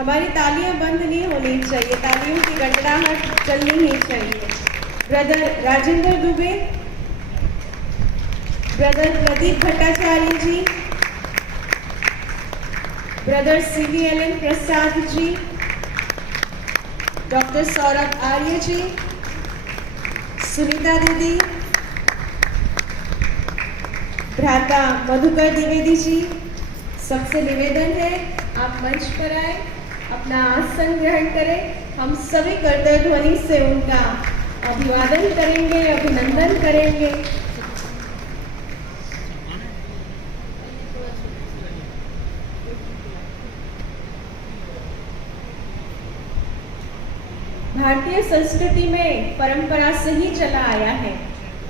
हमारी तालियां बंद नहीं होनी चाहिए, तालियों की गड़गड़ाहट चलनी ही चाहिए। ब्रदर राजेंद्र दुबे, ब्रदर प्रदीप भट्टाचार्य जी, brother CVLN Prasad ji, doctor Saurabh आर्य जी, सुनीता दीदी, भ्राता मधुकर द्विवेदी जी, सबसे निवेदन है आप मंच पर आए, अपना आसन ग्रहण करें। हम सभी करतल ध्वनि से उनका अभिवादन करेंगे, अभिनंदन करेंगे। भारतीय संस्कृति में परंपरा से ही चला आया है,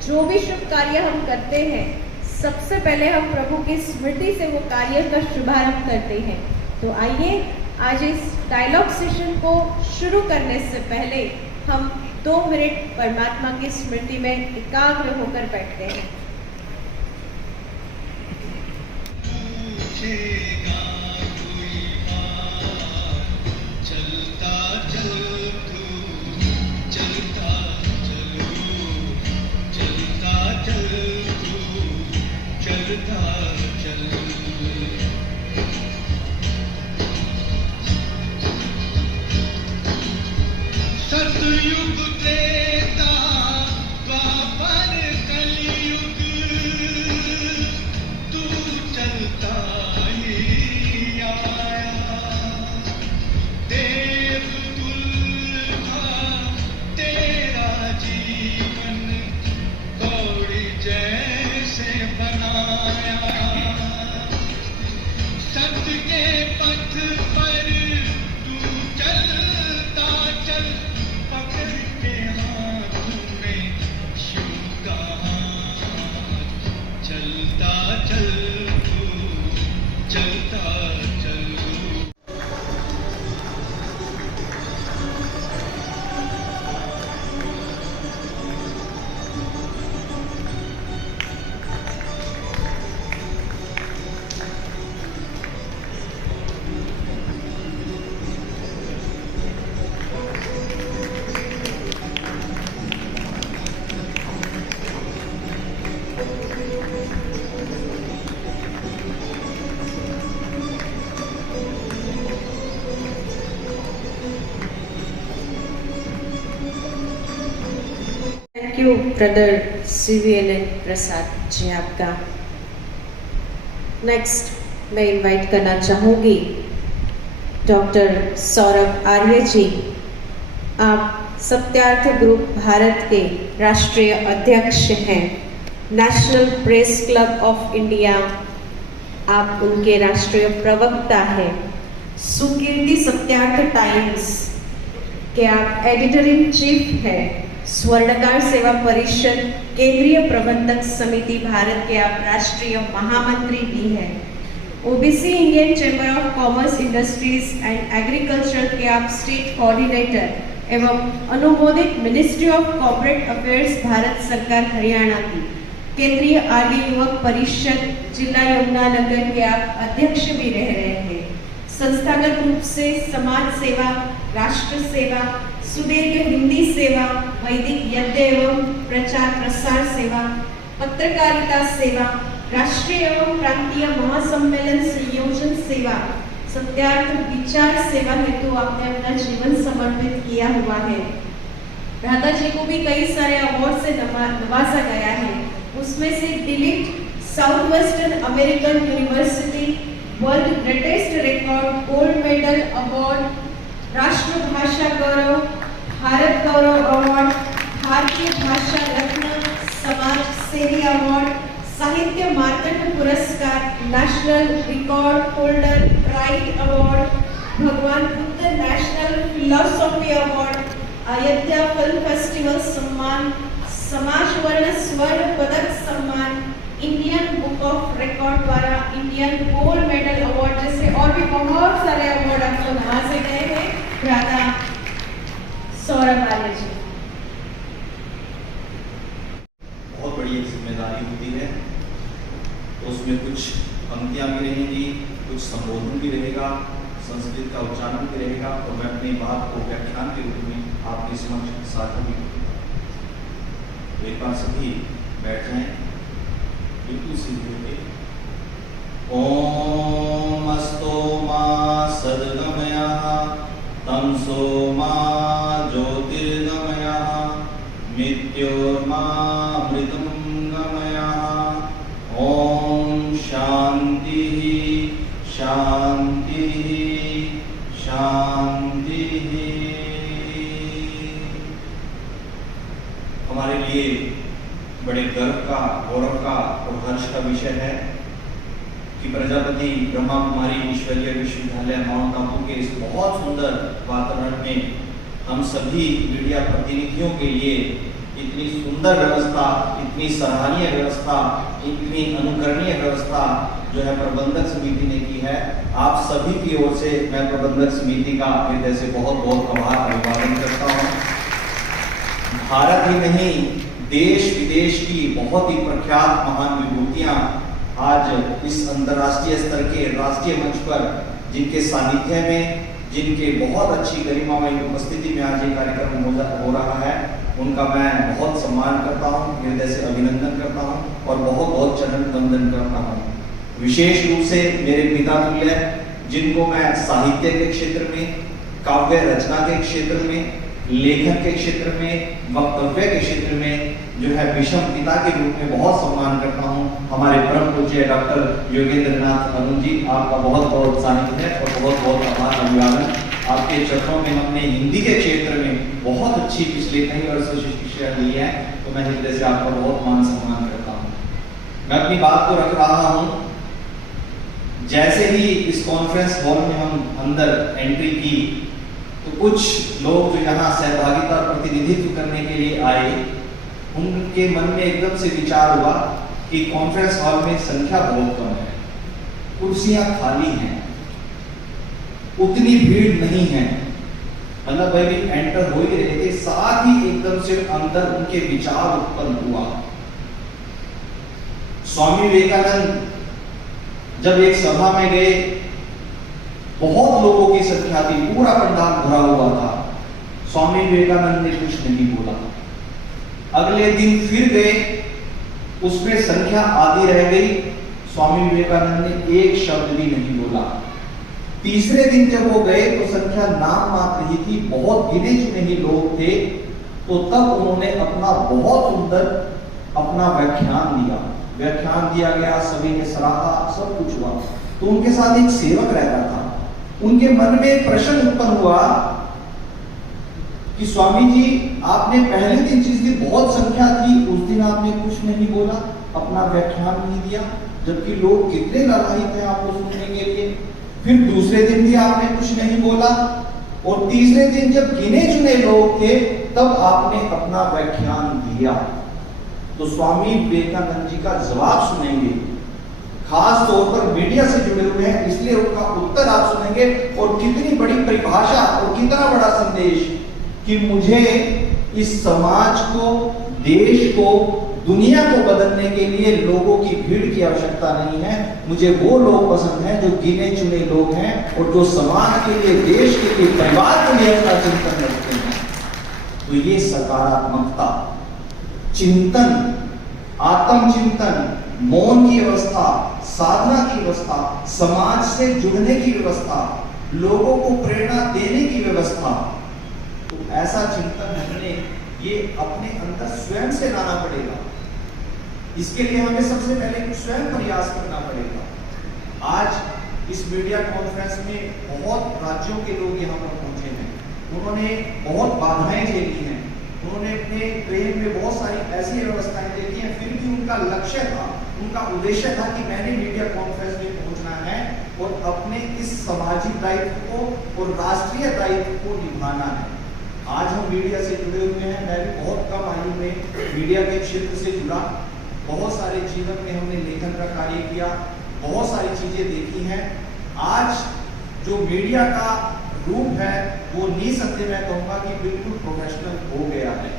जो भी शुभ कार्य हम करते हैं सबसे पहले हम प्रभु की स्मृति से वो कार्य का शुभारंभ करते हैं। तो आइए आज इस डायलॉग सेशन को शुरू करने से पहले हम 2 मिनट परमात्मा की स्मृति में एकाग्र होकर बैठते हैं। सतयुग त्रेता द्वापर कलयुग, तू चलता ही आया। देव तुल्य था तेरा जीवन, कौड़ी जैसे बनाया। सत्य के पथ पर तू चलता चल, पकड़ के हाथों में शिव का हाथ। चलता चल तू, चलता चल। Thank you brother CVLN Prasad ji आपका। नेक्स्ट मैं इनवाइट करना चाहूँगी डॉक्टर सौरभ आर्य जी। आप सत्यार्थ ग्रुप भारत के राष्ट्रीय अध्यक्ष हैं, national press club of India आप उनके राष्ट्रीय प्रवक्ता हैं, सुकीर्ति सत्यार्थ टाइम्स के आप एडिटर इन चीफ हैं, स्वर्णकार सेवा परिषद केंद्रीय प्रबंधक समिति भारत के आप राष्ट्रीय महामंत्री भी हैं, OBC Indian chamber of commerce industries and agriculture के आप स्टेट कोऑर्डिनेटर एवं अनुमोदित ministry of corporate affairs Bharat सरकार हरियाणा की केंद्रीय आर्य युवक परिषद जिला यमुनानगर के आप अध्यक्ष भी रह रहे हैं। संस्थागत रूप से समाज सेवा, राष्ट्र सेवा, सुदीर्घ हिंदी सेवा, वैदिक यज्ञ एवं प्रचार प्रसार सेवा, पत्रकारिता सेवा, राष्ट्रीय एवं प्रांतीय महासम्मेलन संयोजन सेवा, सत्यार्थ विचार सेवा हेतु आपने अपना जीवन समर्पित किया हुआ है। भ्राता जी को भी कई सारे अवार्ड से नवाजा गया है, उसमें से delete south western American university world greatest record gold medal award, राष्ट्रभाषा गौरव, भारत गौरव अवार्ड, भारतीय भाषा रत्न, समाज सेवी अवार्ड, साहित्य मार्तंड पुरस्कार, national record holder pride award, Bhagwan Buddha national philosophy award, Ayodhya film festival सम्मान, समाज वर्ण स्वर्ण पदक सम्मान, इंडियन बुक ऑफ रिकॉर्ड द्वारा इंडियन गोल्ड मेडल अवार्ड जैसे और भी बहुत सारे अवार्ड आपको नवाजे गए हैं। भ्राता सौरभ आर्य जी, बहुत बड़ी एक जिम्मेदारी होती है, तो उसमें कुछ पंक्तियां भी रहेंगी, कुछ संबोधन भी रहेगा, संस्कृत का उच्चारण भी रहेगा और मैं अपनी बात को व्याख्यान के रूप में आपके समक्ष साझा भी करूँगा। एक बार सभी बैठ जाएं, बिल्कुल सीधे होके। ओम अस्तो मा सद्गमयः तमसो मा ज्योतिर्गमयः मृत्योर्मा मृतंगमयः। ओम शांति शांति शांति। हमारे लिए बड़े गर्व का, गौरव का और हर्ष का विषय है कि प्रजापति ब्रह्मा कुमारी ईश्वरीय विश्वविद्यालय माउंट आबू के इस बहुत सुंदर वातावरण में हम सभी मीडिया प्रतिनिधियों के लिए इतनी सुंदर व्यवस्था, इतनी सराहनीय व्यवस्था, इतनी अनुकरणीय व्यवस्था जो है प्रबंधक समिति ने की है। आप सभी की ओर से मैं प्रबंधक समिति का हृदय से बहुत बहुत आभार अभिवादन करता हूँ। भारत ही नहीं, देश विदेश की बहुत ही प्रख्यात महान विभूतियां आज इस अंतर्राष्ट्रीय स्तर के राष्ट्रीय मंच पर जिनके सानिध्य में, जिनके बहुत अच्छी गरिमामय उपस्थिति में आज ये कार्यक्रम हो रहा है, उनका मैं बहुत सम्मान करता हूँ, हृदय से अभिनंदन करता हूँ और बहुत बहुत चरण वंदन करता हूँ। विशेष रूप से मेरे पिता तुल्य जिनको मैं साहित्य के क्षेत्र में, काव्य रचना के क्षेत्र में, लेखन के क्षेत्र में, वक्तव्य के क्षेत्र में जो है विषम पिता के रूप में बहुत सम्मान करता हूँ, हमारे परम पूज्य डॉक्टर योगेंद्र नाथ अरुण जी, आपका बहुत बहुत सानिध्य है और बहुत बहुत आभार अभिवादन। आपके चरणों में हमने हिंदी के क्षेत्र में बहुत अच्छी पिछले कई वर्षों से शिक्षा ली है, तो मैं हृदय से आपका बहुत मान सम्मान करता हूँ। मैं अपनी बात को रख रहा हूँ। जैसे ही इस कॉन्फ्रेंस हॉल में हम अंदर एंट्री की तो कुछ लोग जो यहाँ सहभागिता और प्रतिनिधित्व करने के लिए आए, उनके मन में एकदम से विचार हुआ कि कॉन्फ्रेंस हॉल में संख्या बहुत कम है, कुर्सियां खाली हैं, उतनी भीड़ नहीं है। मतलब भाई भी एंटर हो ही रहे थे, साथ ही एकदम से अंदर उनके विचार उत्पन्न हुआ। स्वामी विवेकानंद जब एक सभा में गए, बहुत लोगों की संख्या थी, पूरा पंडाल भरा हुआ था, स्वामी विवेकानंद ने कुछ नहीं बोला। अगले दिन फिर गए, उसमें संख्या आधी रह गई, स्वामी विवेकानंद ने एक शब्द भी नहीं बोला। तीसरे दिन जब वो गए तो संख्या नाम मात्र ही थी, बहुत गिने चुने ही लोग थे, तो तब उन्होंने अपना बहुत सुंदर अपना व्याख्यान दिया गया, सभी ने सराहा, सब कुछ हुआ। तो उनके साथ एक सेवक रहता था, उनके मन में एक प्रश्न उत्पन्न हुआ कि स्वामी जी, आपने पहले दिन जिस दिन बहुत संख्या थी उस दिन आपने कुछ नहीं बोला, अपना व्याख्यान नहीं दिया, जबकि लोग कितने लालायित थे आपको सुनने के लिए। फिर दूसरे दिन भी आपने कुछ नहीं बोला, और तीसरे दिन जब गिने चुने लोग थे तब आपने अपना व्याख्यान दिया। तो स्वामी विवेकानंद जी का जवाब सुनेंगे, खास तौर पर मीडिया से जुड़े हुए हैं इसलिए उनका उत्तर आप सुनेंगे, और कितनी बड़ी परिभाषा और कितना बड़ा संदेश कि मुझे इस समाज को, देश को, दुनिया को बदलने के लिए लोगों की भीड़ की आवश्यकता नहीं है। मुझे वो लोग पसंद हैं जो गिने चुने लोग हैं और जो समाज के लिए, देश के लिए, परिवार के लिए अपना चिंतन रखते हैं। तो ये सकारात्मकता, चिंतन, आत्मचिंतन, मौन की व्यवस्था, साधना की व्यवस्था, समाज से जुड़ने की व्यवस्था, लोगों को प्रेरणा देने की व्यवस्था, तो ऐसा चिंतन हमने ये अपने अंदर स्वयं से लाना पड़ेगा। इसके लिए हमें सबसे पहले स्वयं प्रयास करना पड़ेगा। आज इस मीडिया कॉन्फ्रेंस में बहुत राज्यों के लोग यहाँ पर पहुंचे हैं, उन्होंने बहुत बाधाएं झेली हैं, उन्होंने अपने ट्रेन में बहुत सारी ऐसी व्यवस्थाएं देखी हैं, फिर भी उनका लक्ष्य था, उनका उद्देश्य था कि मैंने मीडिया कॉन्फ्रेंस में पहुंचना है और अपने इस सामाजिक दायित्व को और राष्ट्रीय दायित्व को निभाना है। आज हम मीडिया से जुड़े हुए हैं, मैं भी बहुत कम आयु में मीडिया के क्षेत्र से जुड़ा, बहुत सारे जीवन में हमने लेखन का कार्य किया, बहुत सारी चीजें देखी हैं। आज जो मीडिया का रूप है वो निसंदेह मैं कहूँगा कि बिल्कुल प्रोफेशनल हो गया है।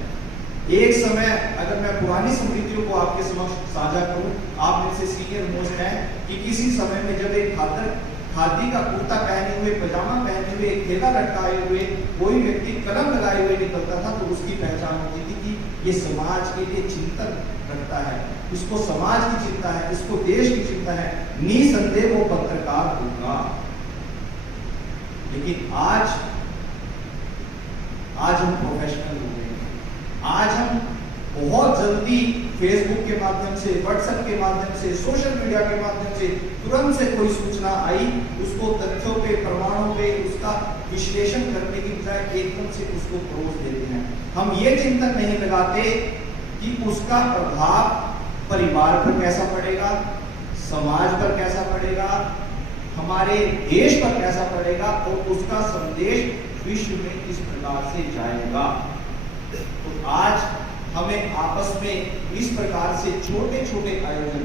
एक समय अगर मैं पुरानी स्मृतियों को आपके समक्ष साझा करूं, आप में से सीनियर मोस्ट हैं कि किसी समय में जब एक घातक खादी का कुर्ता पहने हुए, पजामा पहने हुए, एक थैला लटकाए हुए कोई व्यक्ति कलम लगाए हुए निकलता था तो उसकी पहचान होती थी कि ये समाज के लिए चिंतन रखता है, इसको समाज की चिंता है, इसको देश की चिंता है, निसंदेह वो पत्रकार होगा। लेकिन आज हम प्रोफेशनल हो गए हैं। आज हम बहुत जल्दी फेसबुक के माध्यम से, व्हाट्सएप के माध्यम से, सोशल मीडिया के माध्यम से तुरंत से कोई सूचना आई, उसको तथ्यों पे, प्रमाणों पे उसका विश्लेषण करने की बजाय एकदम से उसको परोस देते हैं। हम ये चिंतन नहीं लगाते कि उसका प्रभाव परिवार पर कैसा पड़ेगा, समाज पर कैसा पड़ेगा, हमारे देश पर कैसा पड़ेगा और उसका संदेश विश्व में किस प्रकार से जाएगा। तो आज हमें आपस में इस प्रकार से छोटे छोटे आयोजन,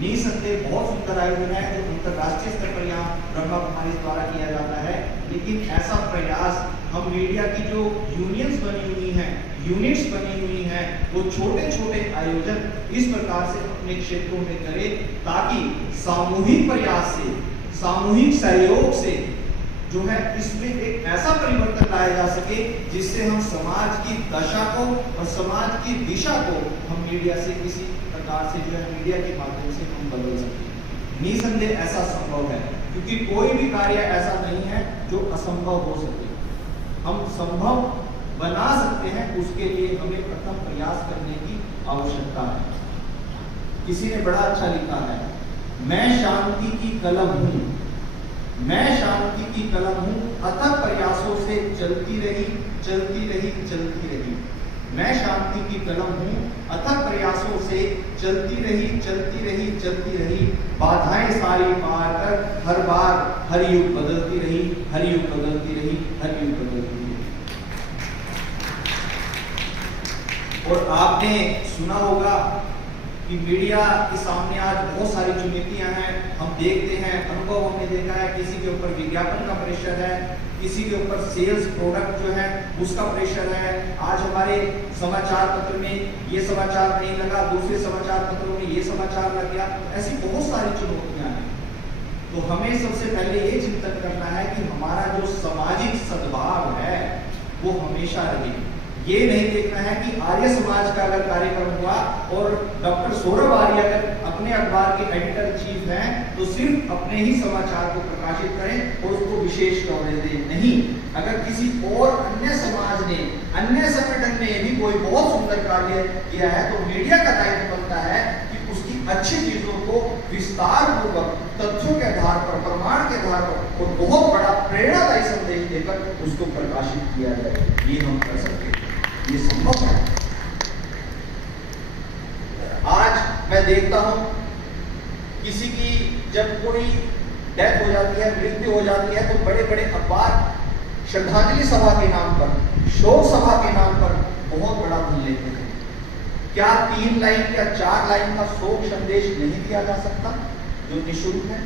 निसंदेह बहुत सुंदर आयोजन है जो अंतरराष्ट्रीय स्तर पर यहाँ ब्रह्मा कुमारी द्वारा किया जाता है, लेकिन ऐसा प्रयास हम मीडिया की जो यूनियंस बनी हुई हैं, यूनिट्स बनी हुई हैं, वो छोटे छोटे आयोजन इस प्रकार से अपने क्षेत्रों में करें ताकि सामूहिक प्रयास से, सामूहिक सहयोग से जो है इसमें एक ऐसा परिवर्तन लाया जा सके जिससे हम समाज की दशा को और समाज की दिशा को हम मीडिया से किसी प्रकार से जो है मीडिया के माध्यम से हम बदल सके। निसंदेह ऐसा संभव है क्योंकि कोई भी कार्य ऐसा नहीं है जो असंभव हो सके। हम संभव बना सकते हैं, उसके लिए हमें प्रथम प्रयास करने की आवश्यकता है। किसी ने बड़ा अच्छा लिखा है, मैं शांति की कलम हूं, मैं शांति की कलम हूं, अथक प्रयासों से चलती रही, चलती रही, चलती रही। मैं शांति की कलम हूं, अथक प्रयासों से चलती रही, चलती रही, चलती रही। बाधाएं सारी पार कर हर बार हर युग बदलती रही, हर युग बदलती रही, हर युग बदलती रही। और आपने सुना होगा कि मीडिया के सामने आज बहुत सारी चुनौतियां हैं। हम देखते हैं, अनुभव हमने देखा है, किसी के ऊपर विज्ञापन का प्रेशर है, किसी के ऊपर सेल्स प्रोडक्ट जो है उसका प्रेशर है। आज हमारे समाचार पत्र में ये समाचार नहीं लगा, दूसरे समाचार पत्रों में ये समाचार लग गया। ऐसी बहुत सारी चुनौतियां हैं। तो हमें सबसे पहले ये चिंतन करना है कि हमारा जो सामाजिक सद्भाव है वो हमेशा रहे। ये नहीं देखना है कि आर्य समाज का अगर कार्यक्रम हुआ और डॉक्टर सौरभ आर्य अगर अपने अखबार के एडिटर चीफ हैं तो सिर्फ अपने ही समाचार को प्रकाशित करें और उसको विशेष कवरेज दें। नहीं, अगर किसी और अन्य समाज ने, अन्य संगठन ने भी कोई बहुत सुंदर कार्य किया है तो मीडिया का दायित्व बनता है कि उसकी अच्छी चीजों को विस्तार पूर्वक तथ्यों के आधार पर, प्रमाण के आधार पर और बहुत बड़ा प्रेरणादायी संदेश देकर उसको प्रकाशित किया जाए। ये हम कर सकते हैं, ये संभव है। आज मैं देखता हूं किसी की जब कोई डेथ हो जाती है, मृत्यु हो जाती है तो बड़े बड़े अखबार श्रद्धांजलि सभा के नाम पर, शोक सभा के नाम पर बहुत बड़ा धन लेते हैं। क्या 3 लाइन या 4 लाइन का शोक संदेश नहीं दिया जा सकता जो निःशुल्क है?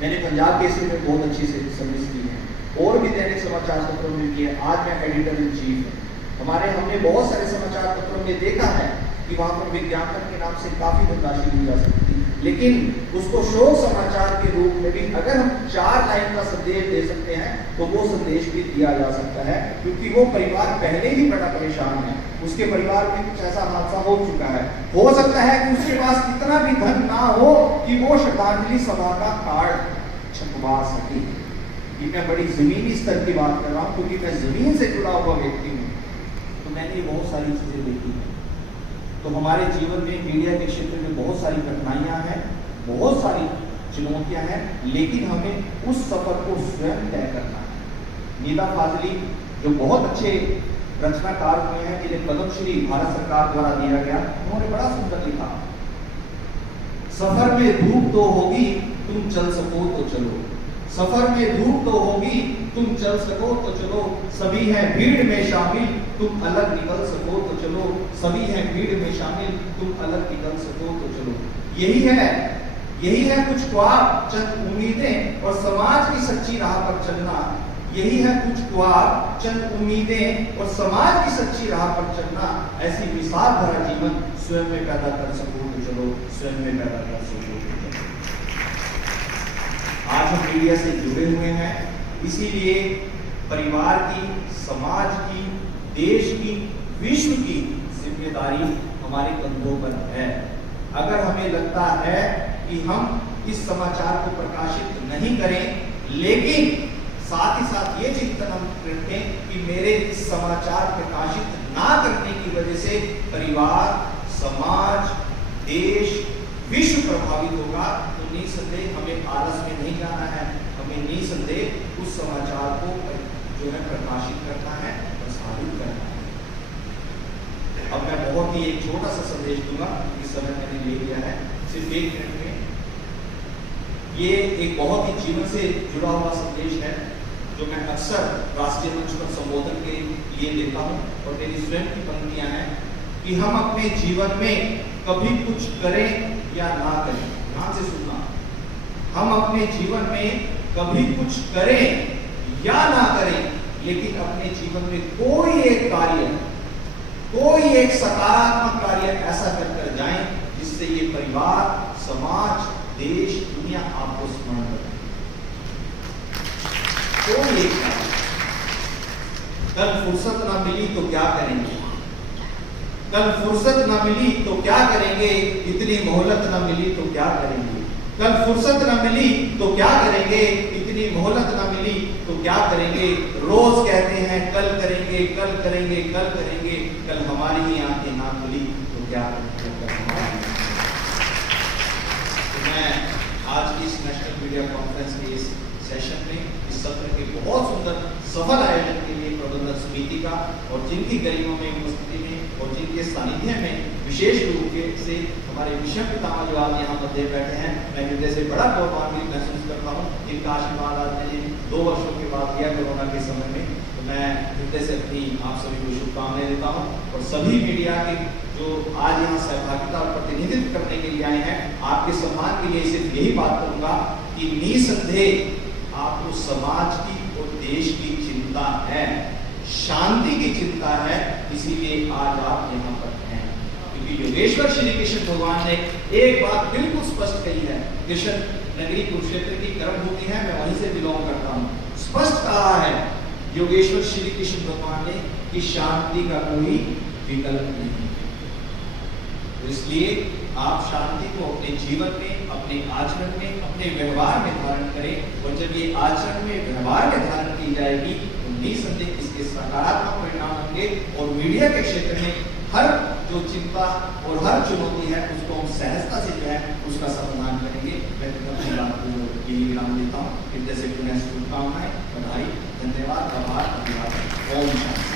मैंने पंजाब केसरी में बहुत अच्छी से सर्विस की है और भी दैनिक समाचार पत्रों में की है। आज मैं एडिटर इन चीफ हूं। हमने बहुत सारे समाचार पत्रों में देखा है कि वहां पर विज्ञापन के नाम से काफी धनराशि दी जा सकती है, लेकिन उसको शोक समाचार के रूप में भी अगर हम 4 लाइन का संदेश दे सकते हैं तो वो संदेश भी दिया जा सकता है, क्योंकि वो परिवार पहले ही बड़ा परेशान है, उसके परिवार में कुछ ऐसा हादसा हो चुका है। हो सकता है कि उसके पास इतना भी धन ना हो कि वो श्रद्धांजलि सभा का कार्ड छपवा सके। ये मैं बड़ी जमीनी स्तर की बात कर रहा हूँ, क्योंकि मैं जमीन से जुड़ा हुआ व्यक्ति हूँ, तो मैंने बहुत सारी चीजें देखी हैं। तो हमारे जीवन में मीडिया के क्षेत्र में बहुत सारी कठिनाइयां हैं, बहुत सारी चुनौतियां हैं, लेकिन हमें उस सफर को स्वयं तय करना है। नीता फाजली जो बहुत अच्छे रचनाकार हुए हैं, जिन्हें पद्मश्री भारत सरकार द्वारा दिया गया, उन्होंने बड़ा सुंदर लिखा, सफर में धूप तो होगी तुम चल सको तो चलो, सफर में धूप तो होगी तुम चल सको तो चलो, सभी हैं भीड़ में शामिल तुम अलग निकल सको तो चलो, सभी हैं भीड़ में शामिल तुम अलग निकल सको तो चलो। यही है कुछ ख्वाब, चंद उम्मीदें और समाज की सच्ची राह पर चलना। यही है कुछ ख्वाब, चंद उम्मीदें और समाज की सच्ची राह पर चलना। ऐसी विशाल भरा जीवन स्वयं में पैदा कर सको तो चलो, स्वयं में पैदा कर सको तो चलो। आज हम मीडिया से जुड़े हुए हैं, इसीलिए परिवार की, समाज की, देश की, विश्व की जिम्मेदारी हमारे कंधों पर है। अगर हमें लगता है कि हम इस समाचार को प्रकाशित नहीं करें, लेकिन साथ ही साथ ये चिंतन हम रखें कि मेरे इस समाचार प्रकाशित ना करने की वजह से परिवार, समाज, देश, विश्व प्रभावित होगा, तो निसंदेह हमें आलस में नहीं जाना है, हमें निसंदेह उस समाचार को जो है प्रकाशित करना है, प्रसारित करना है। अब मैं बहुत ही एक छोटा सा संदेश दूंगा, इस समय मैंने ले लिया है सिर्फ 1 मिनट में। ये एक बहुत ही जीवन से जुड़ा हुआ संदेश है जो मैं अक्सर राष्ट्रीय मंच पर संबोधन के लिए देता हूँ, और मेरी स्वयं की पंक्तियां हैं कि हम अपने जीवन में कभी कुछ करें या ना करें। ध्यान से सुनना, हम अपने जीवन में कभी कुछ करें या ना करें, लेकिन अपने जीवन में कोई एक कार्य, कोई एक सकारात्मक कार्य ऐसा कर जाएं जिससे ये परिवार, समाज, देश, दुनिया आपको स्मरण करे। कोई एक कार्य। कल फुर्सत ना मिली तो क्या करेंगे? कल फुर्सत ना मिली तो क्या करेंगे? इतनी मोहलत ना मिली तो क्या करेंगे? कल फुर्सत ना मिली तो क्या करेंगे? इतनी मोहलत ना मिली तो क्या करेंगे? रोज कहते हैं कल करेंगे, कल करेंगे, कल करेंगे, कल हमारी ही आंखें ना खुली तो क्या करेंगे? तो मैं आज की इस नेशनल मीडिया कॉन्फ्रेंस के इस सेशन में, इस सत्र के बहुत सुंदर सफल आयोजन के लिए प्रबंधक समिति का और जिनकी गरिमा में उपस्थिति में और जिनके सानिध्य में विशेष रूप से हमारे विषय पितामह जो आज यहाँ मध्य बैठे हैं, मैं हृदय से बड़ा गौरवान्वित महसूस करता हूँ। इनका आशीर्वाद आज मैंने 2 वर्षों के बाद दिया कोरोना के समय में, तो मैं हृदय से अपनी आप सभी को शुभकामनाएं देता हूँ। और सभी मीडिया के जो आज यहाँ सहभागिता और प्रतिनिधित्व करने के लिए आए हैं, आपके सम्मान के लिए सिर्फ यही बात करूंगा कि निसंदेह आपको समाज की और देश की चिंता है, शांति की चिंता है, इसीलिए आज आप यहाँ पर हैं। क्योंकि योगेश्वर श्री कृष्ण भगवान ने एक बात बिल्कुल स्पष्ट कही है, कृष्ण नगरी कुरुक्षेत्र की कर्मभूमि है, मैं वहीं से बिलोंग करता हूँ। स्पष्ट कहा है योगेश्वर श्री कृष्ण भगवान ने कि शांति का कोई विकल्प नहीं। इसलिए आप शांति को अपने जीवन में, अपने आचरण में, अपने व्यवहार में धारण करें, और जब ये आचरण में, व्यवहार में धारण की जाएगी तो निसंदेह इसके सकारात्मक परिणाम होंगे। और मीडिया के क्षेत्र में हर जो चिंता और हर चुनौती है उसको हम सहजता से जो है उसका समाधान करेंगे। मैं अपनी बात को यही विराम देता हूँ। हृदय से पुनः शुभकामनाएं, बधाई, धन्यवाद, आभार, अभिवादन। ओम शांति।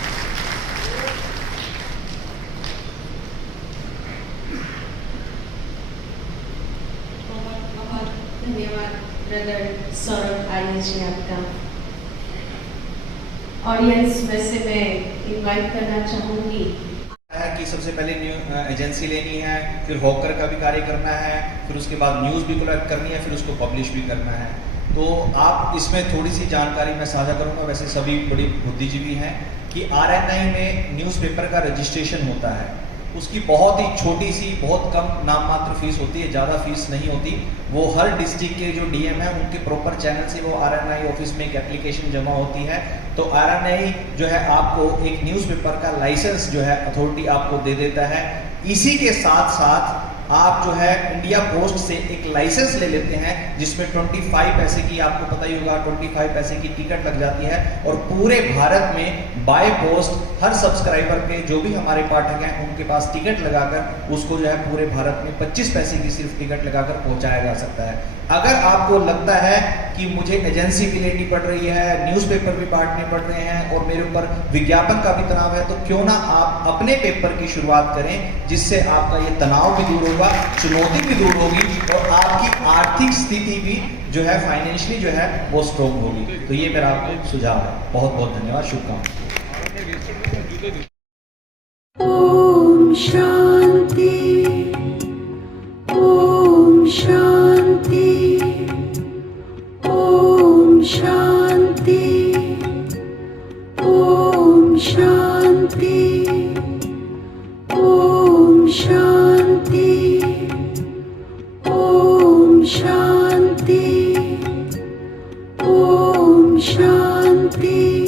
धन्यवाद ब्रदर सौरभ आर्य जी आपका। ऑडियंस में से मैं इनवाइट करना चाहूंगी कि सबसे पहले न्यू एजेंसी लेनी है, फिर हॉकर का भी कार्य करना है, फिर उसके बाद न्यूज़ भी कलेक्ट करनी है, फिर उसको पब्लिश भी करना है। तो आप इसमें थोड़ी सी जानकारी मैं साझा करूंगा। वैसे सभी बड़ी बुद्धिजीवी हैं कि RNI में न्यूज़पेपर का रजिस्ट्रेशन होता है, उसकी बहुत ही छोटी सी, बहुत कम नाम मात्र फीस होती है, ज़्यादा फीस नहीं होती। वो हर डिस्ट्रिक्ट के जो DM है उनके प्रॉपर चैनल से वो RNI ऑफिस में एक एप्लीकेशन जमा होती है। तो RNI जो है आपको एक न्यूज़पेपर का लाइसेंस जो है अथॉरिटी आपको दे देता है। इसी के साथ साथ आप जो है इंडिया पोस्ट से एक लाइसेंस ले लेते हैं जिसमें 25 पैसे की, आपको पता ही होगा, 25 पैसे की टिकट लग जाती है। और पूरे भारत में बाय पोस्ट हर सब्सक्राइबर के जो भी हमारे पाठक हैं उनके पास टिकट लगाकर उसको जो है पूरे भारत में 25 पैसे की सिर्फ टिकट लगाकर पहुंचाया जा सकता है। अगर आपको लगता है कि मुझे एजेंसी भी लेनी पड़ रही है, न्यूज़पेपर भी बांटने पड़ रहे हैं और मेरे ऊपर विज्ञापन का भी तनाव है, तो क्यों ना आप अपने पेपर की शुरुआत करें, जिससे आपका ये तनाव भी दूर होगा, चुनौती भी दूर होगी और आपकी आर्थिक स्थिति भी जो है फाइनेंशियली जो है वो स्ट्रॉन्ग होगी। तो ये मेरा आपको सुझाव है। बहुत बहुत धन्यवाद, शुभकामनाएं। ओम शांति, ओम शांति, ओम शांति, ओम शांति, ओम शांति, ओम शांति, शांति।